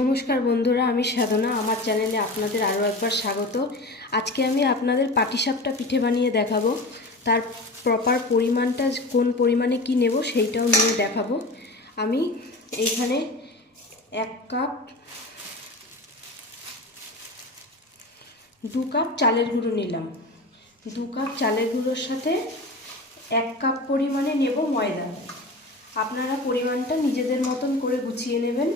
নমস্কার বন্ধুরা, আমি সাধনা। আমার চ্যানেলে আপনাদের আরও একবার স্বাগত। আজকে আমি আপনাদের পাটিসাপটা পিঠে বানিয়ে দেখাবো। তার প্রপার পরিমাণটা কোন পরিমাণে কি নেব সেইটাও নিয়ে দেখাবো। আমি এইখানে 2 কাপ চালের গুঁড়ো নিলাম। 2 কাপ চালের গুঁড়োর সাথে 1 কাপ পরিমাণে নেব ময়দা। আপনারা পরিমাণটা নিজেদের মতন করে গুছিয়ে নেবেন।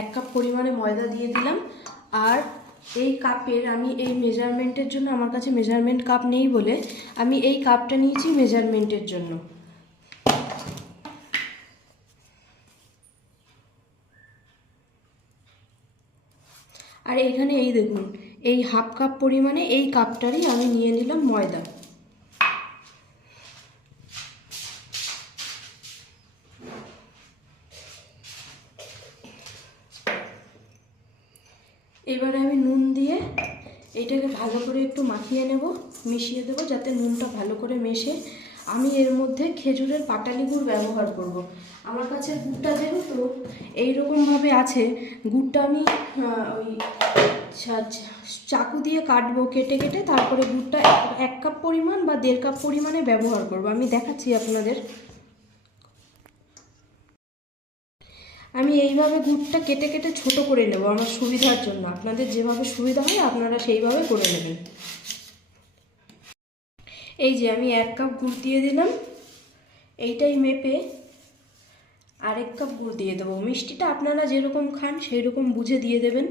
1 কাপ পরিমাণে ময়দা দিয়ে দিলাম। আর এই কাপের আমি এই মেজারমেন্টের জন্য, আমার কাছে মেজারমেন্ট কাপ নেই বলে আমি এই কাপটা নিয়েছি মেজারমেন্টের জন্য। আর এখানে এই দেখুন, এই হাফ কাপ পরিমাণে এই কাপটারই আমি নিয়ে নিলাম ময়দা। এবারে আমি নুন দিয়ে এইটাকে ভালো করে একটু মাখিয়ে নেব, মিশিয়ে দেবো যাতে নুনটা ভালো করে মেশে। আমি এর মধ্যে খেজুরের পাটালি গুড় ব্যবহার করব। আমার কাছে গুড়টা যেহেতু এইরকমভাবে আছে, গুড়টা আমি ওই চাকু দিয়ে কাটবো, কেটে কেটে তারপরে গুড়টা 1 কাপ পরিমাণ বা 1.5 কাপ পরিমাণে ব্যবহার করব। আমি দেখাচ্ছি আপনাদের। আমি এইভাবে গুড়টা কেটে কেটে ছোট করে নেব আমার সুবিধার জন্য। আপনাদের যেভাবে সুবিধা হয় আপনারা সেইভাবে করে নেবেন। এই যে আমি 1 কাপ গুড় দিয়ে দিলাম। এইটাই মেপে 1.5 কাপ গুড় দিয়ে দেবো। মিষ্টিটা আপনারা যেরকম খান সেই রকম বুঝে দিয়ে দেবেন।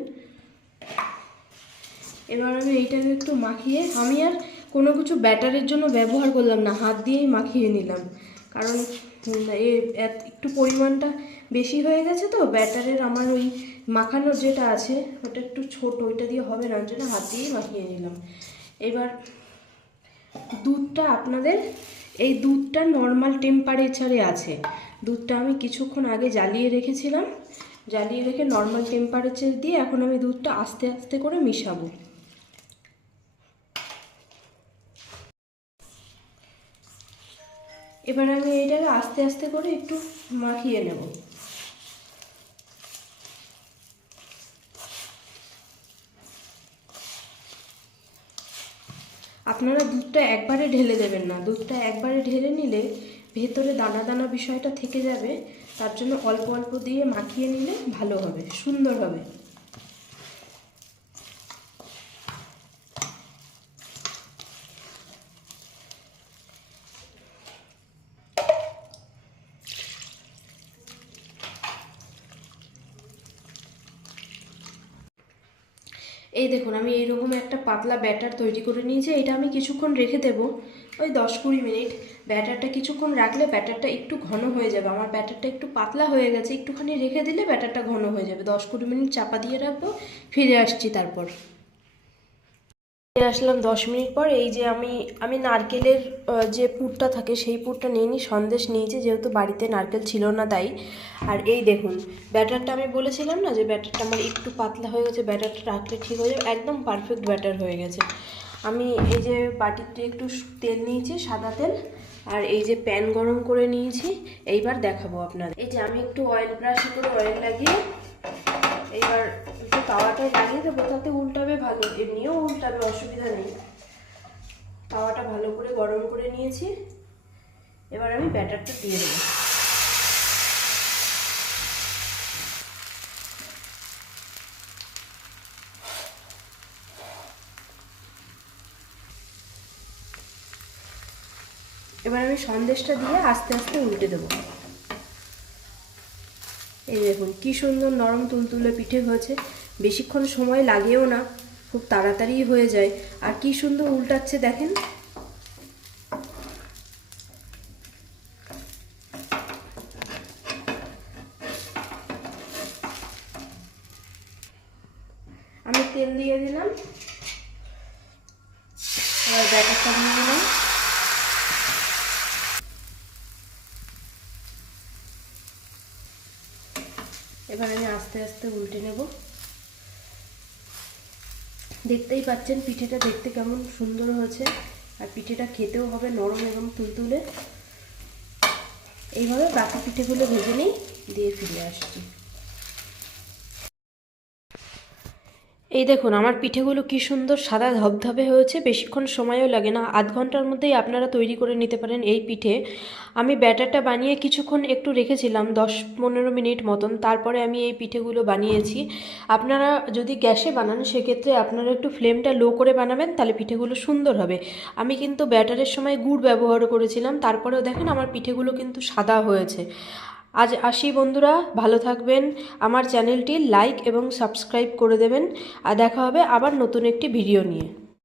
এবার আমি এইটাকে একটু মাখিয়ে, আমি আর কোনো কিছু ব্যাটারের জন্য ব্যবহার করলাম না, হাত দিয়েই মাখিয়ে নিলাম। কারণ একটু পরিমাণটা বেশি হয়ে গেছে তো ব্যাটারের, আমার ওই মাখানোর যেটা আছে ওটা একটু ছোট, ওইটা দিয়ে হবে না, ওর জন্য হাত দিয়েই মাখিয়ে নিলাম। এবার দুধটা আপনাদের, এই দুধটা নর্মাল টেম্পারেচারে আছে। দুধটা আমি কিছুক্ষণ আগে জ্বালিয়ে রেখেছিলাম, জ্বালিয়ে রেখে নর্মাল টেম্পারেচার দিয়ে এখন আমি দুধটা আস্তে আস্তে করে মিশাবো। এবার আমি এইটাকে আস্তে আস্তে করে একটু মাখিয়ে নেব। আপনারা দুধটা একবারে ঢেলে দেবেন না, দুধটা একবারে ঢেলে নিলে ভেতরে দানা দানা বিষয়টা থেকে যাবে। তার জন্য অল্প অল্প দিয়ে মাখিয়ে নিলে ভালো হবে, সুন্দর হবে। এই দেখুন, আমি এইরকম একটা পাতলা ব্যাটার তৈরি করে নিয়েছি। এটা আমি কিছুক্ষণ রেখে দেবো, ওই 10-20 মিনিট। ব্যাটারটা কিছুক্ষণ রাখলে ব্যাটারটা একটু ঘন হয়ে যাবে। আমার ব্যাটারটা একটু পাতলা হয়ে গেছে, একটুখানি রেখে দিলে ব্যাটারটা ঘন হয়ে যাবে। 10-20 মিনিট চাপা দিয়ে রাখবো, ফিরে আসছি তারপর। ফিরে আসলাম 10 মিনিট পর। এই যে আমি নারকেলের যে পুরটা থাকে সেই পুরটা নিয়ে নিই, সন্দেশ নিয়েছি যেহেতু বাড়িতে নারকেল ছিল না তাই। আর এই দেখুন, ব্যাটারটা আমি বলেছিলাম না যে ব্যাটারটা আমার একটু পাতলা হয়ে গেছে, ব্যাটারটা রাখলে ঠিক হয়ে যাবে, একদম পারফেক্ট ব্যাটার হয়ে গেছে। আমি এই যে বাটিতে একটু তেল নিয়েছি, সাদা তেল, আর এই যে প্যান গরম করে নিয়েছি। এইবার দেখাবো আপনাদের। এই যে আমি একটু অয়েল ব্রাশে করে অয়েল লাগিয়ে এইবার একটু তাওয়াটায় লাগিয়ে দেবো, তাতে উল্টাবে ভালো, এমনিও উল্টাবে, অসুবিধা নেই। তাওয়াটা ভালো করে গরম করে নিয়েছি। এবার আমি ব্যাটারটা দিয়ে দেবো। এবার আমি সন্দেশটা দিয়ে আস্তে আস্তে উল্টে দেবো। এই দেখুন কি সুন্দর নরম তুলতুলে পিঠে হয়েছে, বেশিক্ষণ সময় লাগেও না, খুব তাড়াতাড়ি হয়ে যায়। আর কি সুন্দর উল্টাচ্ছে দেখেন। আমি তেল দিয়ে দিলাম, এবার ব্যাটারটা দিয়ে দিলাম। এবার আমি আস্তে আস্তে উল্টে নেব। দেখতেই পাচ্ছেন পিঠেটা দেখতে কেমন সুন্দর হয়েছে, আর পিঠেটা খেতেও হবে নরম এবং তুলতুলে। এইভাবে বাকি পিঠেগুলো ভেজে নিই, দিয়ে ফিরে আসছি। এই দেখুন আমার পিঠেগুলো কি সুন্দর সাদা ধবধবে হয়েছে, বেশিক্ষণ সময়ও লাগে না, আধ ঘন্টার মধ্যেই আপনারা তৈরি করে নিতে পারেন এই পিঠে। আমি ব্যাটারটা বানিয়ে কিছুক্ষণ একটু রেখেছিলাম 10-15 মিনিট মতন, তারপরে আমি এই পিঠেগুলো বানিয়েছি। আপনারা যদি গ্যাসে বানান সেক্ষেত্রে আপনারা একটু ফ্লেমটা লো করে বানাবেন, তাহলে পিঠেগুলো সুন্দর হবে। আমি কিন্তু ব্যাটারের সময় গুড় ব্যবহার করেছিলাম, তারপরেও দেখেন আমার পিঠেগুলো কিন্তু সাদা হয়েছে। আজ আসি বন্ধুরা, ভালো থাকবেন, আমার চ্যানেলটি লাইক এবং সাবস্ক্রাইব করে দেবেন, আর দেখা হবে আবার নতুন একটি ভিডিও নিয়ে।